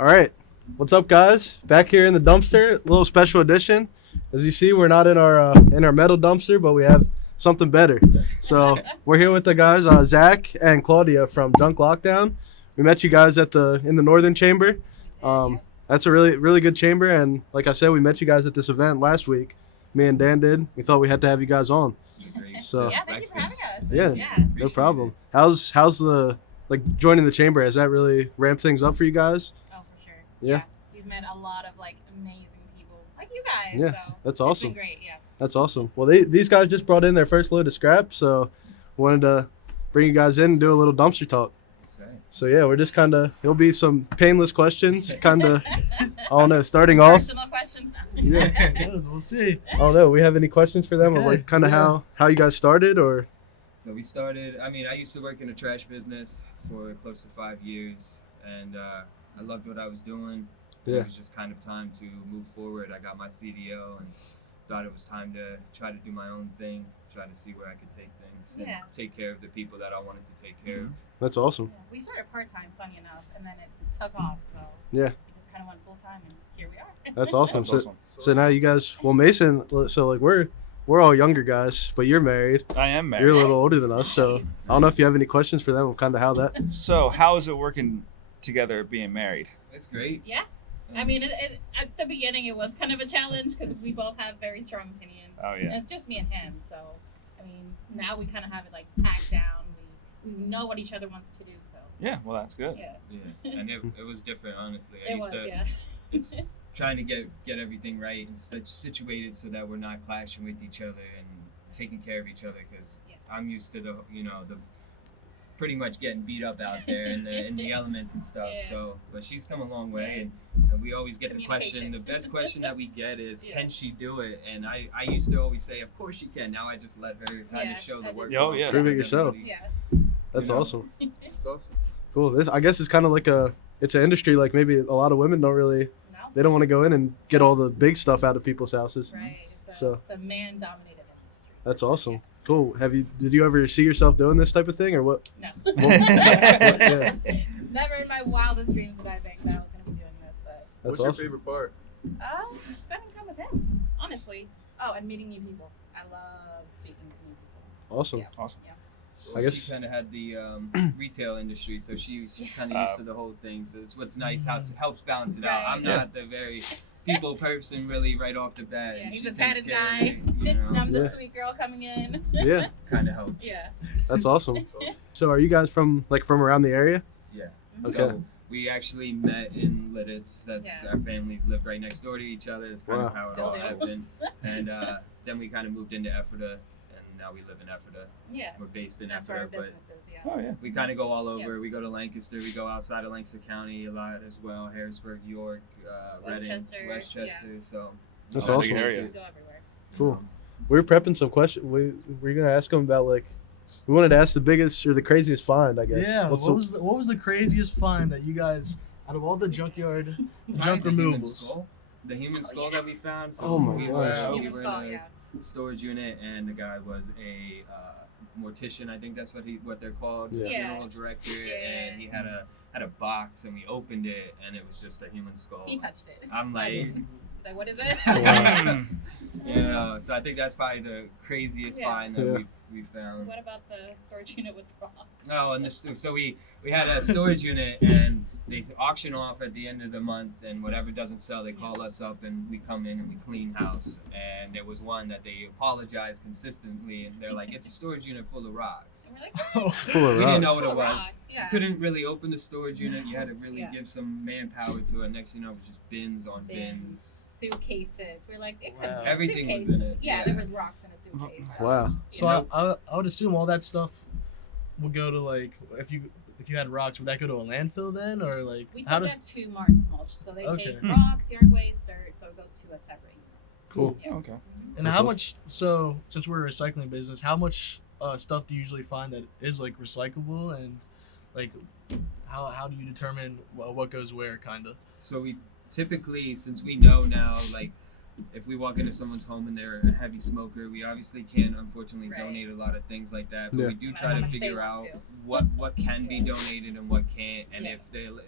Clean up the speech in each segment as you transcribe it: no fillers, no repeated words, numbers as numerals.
All right. What's up, guys? Back here in the dumpster, a little special edition. As you see, we're not in our metal dumpster, but we have something better. So we're here with the guys, Zach and Claudia from Junk Lockdown. We met you guys in the Northern Chamber. That's a really good chamber, and like I said, we met you guys at this event last week. Me and Dan did. We thought we had to have you guys on. So yeah, thank you for having us. Yeah. No problem. How's the joining the chamber? Has that really ramped things up for you guys? Oh, for sure. Yeah. We've met a lot of amazing people like you guys. Yeah, so that's awesome. It's been great. Yeah. That's awesome. Well, these guys just brought in their first load of scrap, so wanted to bring you guys in and do a little dumpster talk. Okay. So yeah, we're just it'll be some painless questions, I don't know, starting off. Personal questions. Yeah. We'll see. I don't know. We have any questions for them of how you guys started or? So we started, I used to work in a trash business for close to 5 years, and I loved what I was doing. Yeah. It was just kind of time to move forward. I got my CDO and thought it was time to try to do my own thing, try to see where I could take things and take care of the people that I wanted to take care of. That's awesome. Yeah. We started part-time, funny enough, and then it took off, so yeah. We just kind of went full-time, and here we are. That's awesome. That's awesome. So now you guys, well, Mason, so we're all younger guys, but you're married. I am married. You're a little older than us, so I don't know if you have any questions for them of kind of how that. So how is it working together being married? It's great. Yeah. At the beginning, it was kind of a challenge because we both have very strong opinions. Oh, yeah. And it's just me and him, so, now we kind of have it, packed down. We know what each other wants to do, so. Yeah, well, that's good. Yeah. And it was different, honestly. It's Trying to get everything right and situated so that we're not clashing with each other and taking care of each other, because I'm used to the pretty much getting beat up out there in the elements and stuff. Yeah. So, but she's come a long way, and we always get the question. The best question that we get is, can she do it? And I used to always say, of course she can. Now I just let her kind of show the work. Oh, yeah. Prove it yourself. Yeah. That's awesome. It's awesome. Cool. I guess it's kind of it's an industry maybe a lot of women don't really. They don't want to go in and get all the big stuff out of people's houses. Right. It's a man-dominated industry. That's awesome. Yeah. Cool. Did you ever see yourself doing this type of thing or what? No. Yeah. Never in my wildest dreams did I think that I was going to be doing this, but. That's What's awesome. your favorite part? Spending time with him, honestly. Oh, and meeting new people. I love speaking to new people. Awesome. Yeah. Awesome. Yeah. Well, I guess she kind of had the retail industry, so she's kind of used to the whole thing. So it's what's nice, how it helps balance it out. Right. I'm not the very people person really right off the bat. Yeah, he's She a takes tatted care of guy. it, I'm the sweet girl coming in. Yeah. Kind of helps. Yeah. That's awesome. So are you guys from around the area? Yeah. Okay. So we actually met in Lidditz. That's Yeah. our families live right next door to each other. That's kind of Wow. how it Still all do. happened. And then we kind of moved into Ephrata, and now we live in Ephrata. Yeah. We're based in That's where our Ephrata, but business is, yeah. Oh, yeah. we kind of go all over. Yeah. We go to Lancaster. We go outside of Lancaster County a lot as well. Harrisburg, York, Reading, Westchester, Westchester. So That's Oh, awesome. big area. We go everywhere. Cool. We were prepping some questions. We were gonna ask them about we wanted to ask the biggest or the craziest find, I guess. Yeah. What was the craziest find that you guys, out of all the junk removals? The human skull that we found. So Oh my we gosh. were Human in skull, a yeah. storage unit, and the guy was a mortician. I think that's what they're called. Yeah. Yeah. Funeral director, Yeah. and he had a box, and we opened it, and it was just a human skull. He touched it. I'm like, He's like, what is this? Wow. so I think that's probably the craziest find that we found. What about the storage unit with rocks? Oh, and so we had a storage unit, and they auction off at the end of the month, and whatever doesn't sell, they call us up, and we come in and we clean house. And there was one that they apologized consistently, and they're like, it's a storage unit full of rocks. And we're like, Full of We didn't know rocks. what Full it of was. rocks, yeah. Couldn't really open the storage unit. You had to really Yeah. give some manpower to it. Next thing you know, it was just bins on bins. Suitcases. We're like, it could Wow. be a Everything was suitcase. in it. Yeah, there was rocks in a suitcase. Wow. So I would assume all that stuff would go to if you had rocks, would that go to a landfill then, or We how took did? that to Martin's mulch, so they Okay. take rocks, yard waste, dirt, so it goes to a separate unit. Cool. Yeah. Okay. And how much? So since we're a recycling business, how much stuff do you usually find that is recyclable, and how do you determine what goes where, kind of? So we typically, since we know now, if we walk into someone's home and they're a heavy smoker, we obviously can't unfortunately Right. donate a lot of things like that. But Yeah. we do How try to much they figure want out to. what can be donated and what can't. And Yeah.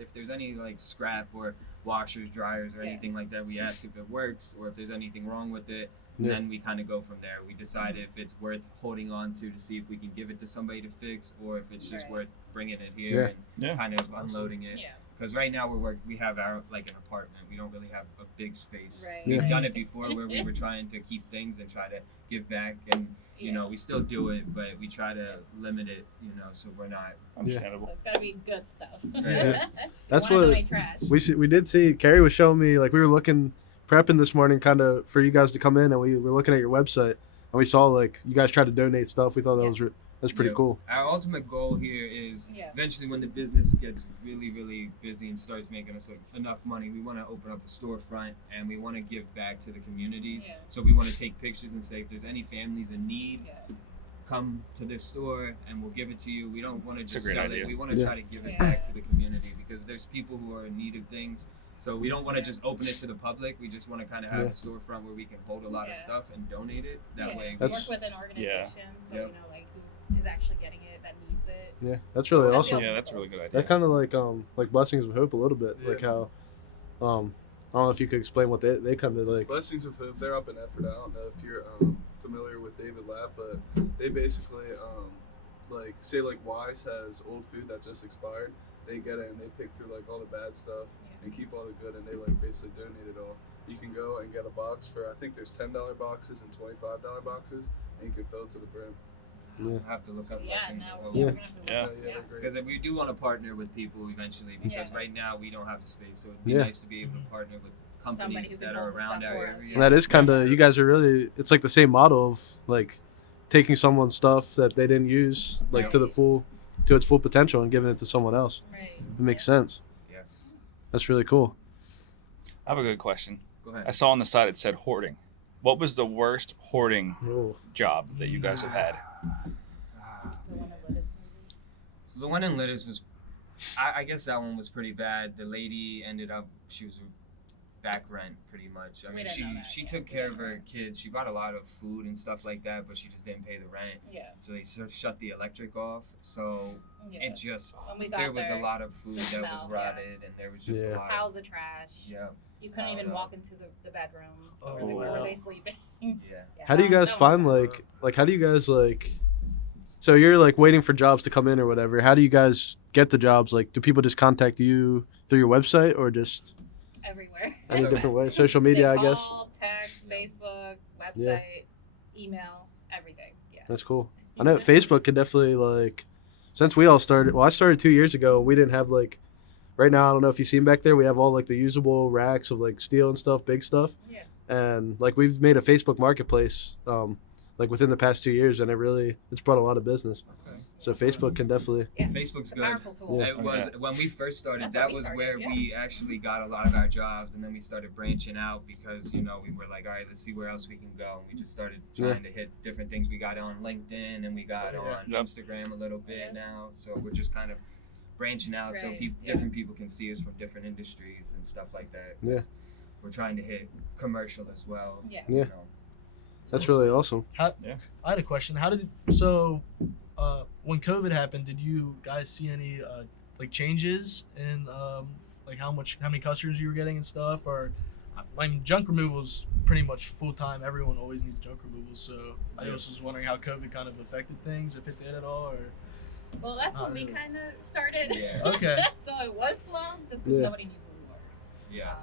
if there's any like scrap or washers, dryers, or Yeah. anything like that, we ask if it works or if there's anything wrong with it. Yeah. Then we kind of go from there. We decide if it's worth holding on to see if we can give it to somebody to fix, or if it's just Right. worth bringing it here Yeah. and kind of unloading it. Yeah. Because right now we have our like an apartment. We don't really have a big space. Right. Yeah. We've done it before where we were trying to keep things and try to give back, and you know we still do it, but we try to limit it. You know, so we're not. Understandable. So it's gotta be good stuff. Yeah. That's Wanna what donate trash. we did see. Carrie was showing me, like, we were looking, prepping this morning kind of for you guys to come in, and we were looking at your website, and we saw like you guys tried to donate stuff. We thought that Yeah. that's pretty Yeah. cool. Our ultimate goal here is Yeah. eventually when the business gets really, really busy and starts making us enough money, we want to open up a storefront and we want to give back to the communities. Yeah. So we want to take pictures and say if there's any families in need, Yeah. come to this store and we'll give it to you. We don't want to It's a just great sell idea. it. We want to Yeah. try to give it Yeah. back to the community because there's people who are in need of things. So we don't want to just open it to the public. We just want to kind of have Yeah. a storefront where we can hold a lot of Yeah. stuff and donate it. That way, That's- work with an organization, so Yep. you know, like who is actually getting it, that needs it. Yeah, that's really That's the awesome. ultimate Yeah, that's a goal. really good idea. That kind of like Blessings of Hope a little bit, like Yeah. how I don't know if you could explain what they kind of like. Blessings of Hope, they're up in Effort. I don't know if you're familiar with David Lapp, but they basically like say like Wise has old food that just expired. They get it and they pick through like all the bad stuff and keep all the good, and they like basically donate it all. You can go and get a box for, I think there's $10 boxes and $25 boxes, and you can fill it to the brim. we'll have to look up Yeah, lessons. no, Yeah. we're gonna have to Yeah. look. Yeah, they're great. Because we do want to partner with people eventually because Yeah. right now we don't have the space. So it'd be Yeah. nice to be able to partner with Somebody companies who can that are hold the around stuff our for us, area. And that is kind of, you guys are really, it's like the same model of like taking someone's stuff that they didn't use like to the Right. full, to its full potential and giving it to someone else. Right. It makes sense. Yeah. That's really cool. I have a good question. Go I ahead. saw on the side it said hoarding. What was the worst hoarding Oh, job that you guys have had? The one that Lidditz movie. So the one in Lidditz was, I guess that one was pretty bad. The lady ended up, she was back rent pretty much. I We mean, didn't know that, she yeah. took care of her kids. She bought a lot of food and stuff like that, but she just didn't pay the rent. Yeah. So they shut the electric off. So Yeah. it just, When we got there was there, a lot of food the that smell, was rotted and there was just Yeah. a lot piles of trash. yeah. You couldn't Oh, even no. walk into the bedrooms Oh, where they wow. were they sleeping. Yeah. Yeah, how do you that- guys that find one's like how do you guys like, so you're like waiting for jobs to come in or whatever. How do you guys get the jobs? Like, do people just contact you through your website or just everywhere. any different way? Social media, I They guess. call, text, Facebook, website, email, everything. Yeah. That's cool. I know Facebook could definitely like, since we all started. Well, I started 2 years ago. We didn't have like, right now I don't know if you seen back there. We have all like the usable racks of like steel and stuff, big stuff. Yeah. And like we've made a Facebook marketplace, like within the past 2 years, and it's brought a lot of business. Okay. So Facebook can definitely. Yeah. Facebook's It's a good. powerful tool. Yeah. It was when we first started. That's That when we was started, where yeah. we actually got a lot of our jobs, and then we started branching out because we were like, all right, let's see where else we can go. And we just started trying to hit different things. We got on LinkedIn and we got Yeah. on Yep. Instagram a little bit Yeah. now. So we're just kind of branching out so Right, yeah. different people can see us from different industries and stuff like that. Yeah. We're trying to hit commercial as well. Yeah. Yeah. You know. That's really awesome. I had a question. When COVID happened, did you guys see any like changes in like how many customers you were getting and stuff? Or I mean, junk removal is pretty much full time. Everyone always needs junk removal. So I Yeah. just was wondering how COVID kind of affected things, if it did at all. Or Well, that's Not when we really. kind of started. Yeah. Okay. So it was slow just because Yeah. nobody knew who we were. Yeah.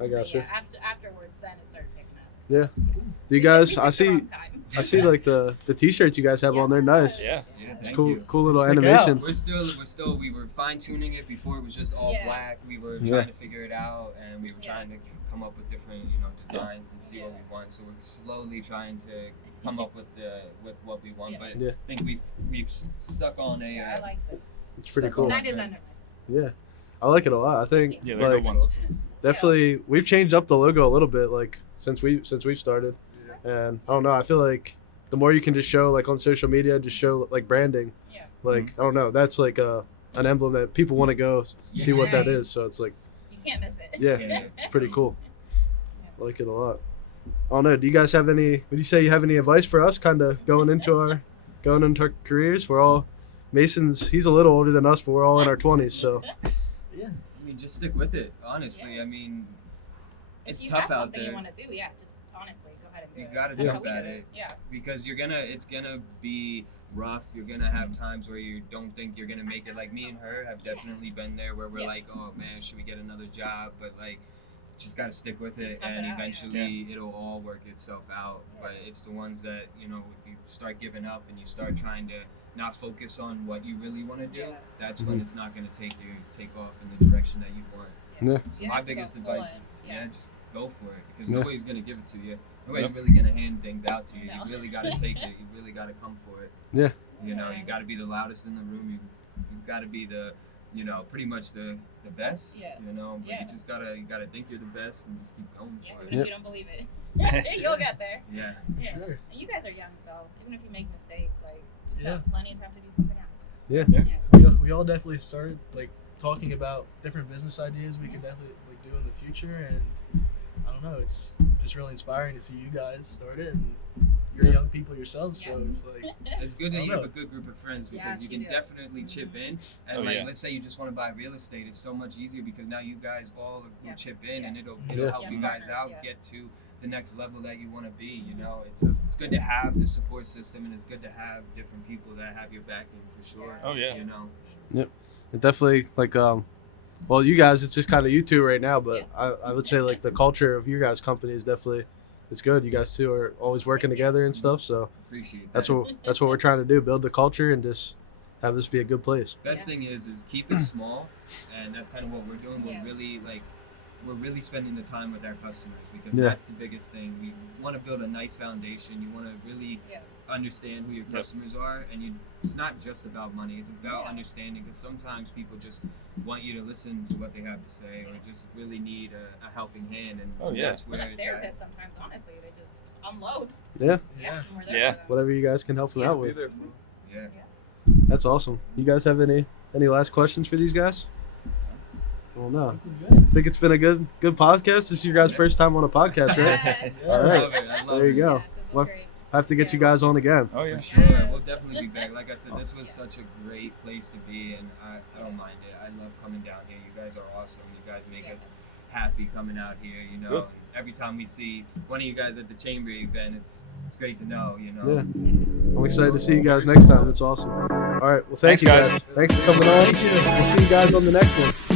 I got But you. yeah, afterwards, then it started picking up. Yeah. Do We you guys? picked I the see. wrong time. I see like the t-shirts you guys have on there. Nice. Yeah. Yeah. It's Thank cool. you. Cool little Stick out. animation. We were fine tuning it before it was just all Yeah. black. We were Yeah. trying to figure it out, and we were Yeah. trying to come up with different, designs and see what Yeah. we want. So we're slowly trying to come up with what we want. Yeah. But Yeah. I think we've stuck on a. Yeah, I like this. It's pretty Stuck cool. on And I that designed thing. it myself. Yeah, I like it a lot. I think Yeah, they're like good ones. definitely we've changed up the logo a little bit like since we started, and I don't know. I feel like the more you can just show like on social media, just show like branding. Yeah. Like I don't know. That's like an emblem that people want to go see what that Right. is. So it's like You can't miss it. yeah, Yeah. it's pretty cool. I like it a lot. I don't know. Do you guys have any? Would you say you have any advice for us, kind of going into our careers? We're all Mason's. He's a little older than us, but we're all in our 20s. So Yeah. I mean, just stick with it. Honestly, Yeah. I mean, it's if you tough have out something there. you want to do, yeah, just honestly go ahead and do You it. gotta That's do how we about did it. Yeah. Because it's gonna be rough. You're gonna have times where you don't think you're gonna make it. Like me and her have definitely been there where we're Yeah. like, oh man, should we get another job? But like, just gotta stick with it, Tough it and out, yeah. eventually it'll all work itself out. Yeah. But it's the ones that, you know, if you start giving up and you start trying to not focus on what you really want to do, Yeah. that's Mhm. when it's not gonna take off in the direction that you want. Yeah. So You my have to go biggest full advice in. is, just go for it, because Yeah. nobody's gonna give it to you. Nobody's Yep. really gonna hand things out to you. No. You really gotta take it. You really gotta come for it. Yeah. You know, Yeah. you gotta be the loudest in the room. You gotta be the, you know, pretty much the best. Yeah. You know, but Yeah. you gotta think you're the best and just keep going Yeah, for even it. if you don't believe it, you'll get there. Yeah. Yeah. Sure. And you guys are young, so even if you make mistakes, like you still Yeah. have plenty of time to do something else. Yeah. Yeah. We all definitely started like talking about different business ideas we could definitely like do in the future, and I don't know, it's just really inspiring to see you guys start it, and you're Yeah. young people yourselves, so Yeah. it's like It's good I that you don't have a good group of friends, because Yes, you you can do. definitely chip in. And Oh, like, yeah. let's say you just want to buy real estate, it's so much easier because now you guys all will Yeah. chip in, Yeah. and it'll Yeah. help Yeah, you guys partners, out yeah. get to the next level that you want to be. You know, it's good to have the support system, and it's good to have different people that have your backing for sure. Oh, yeah. You know. it definitely well, you guys, it's just kind of you two right now, but I would say like the culture of your guys' company is definitely it's good. You guys two are always working together and stuff, so Appreciate that. that's what we're trying to do, build the culture and just have this be a good place. Best Yeah. thing is keep it small, and that's kind of what we're doing. Yeah. We're really spending the time with our customers, because Yeah. that's the biggest thing. We want to build a nice foundation. You want to really Yeah. understand who your Yep. customers are, and it's not just about money. It's about Yeah. understanding, because sometimes people just want you to listen to what they have to say, or just really need a helping hand, and Oh, yeah. that's where We're not it's therapists at. sometimes, honestly. They just unload. Yeah, yeah. And we're there Yeah. for them. whatever you guys can help them out Be with. there for 'em. Yeah. That's awesome. You guys have any last questions for these guys? Well, no. We're good. I think it's been a good podcast. This is your guys' first time on a podcast, right? Yes. Yeah. All I right. love it. I love There you it. go. Yes, this was Well, great. I have to get you guys on again. Oh yeah. For sure, Yes. we'll definitely be back. Like I said, this was such a great place to be, and I don't mind it. I love coming down here. You guys are awesome. You guys make Yeah. us happy coming out here. You know, Good. and every time we see one of you guys at the chamber event, it's great to know. You know. Yeah. I'm excited to see you guys next time. It's awesome. All right. Well, thank Thanks, you guys. guys. Thanks for coming on. Thank you. We'll see you guys on the next one.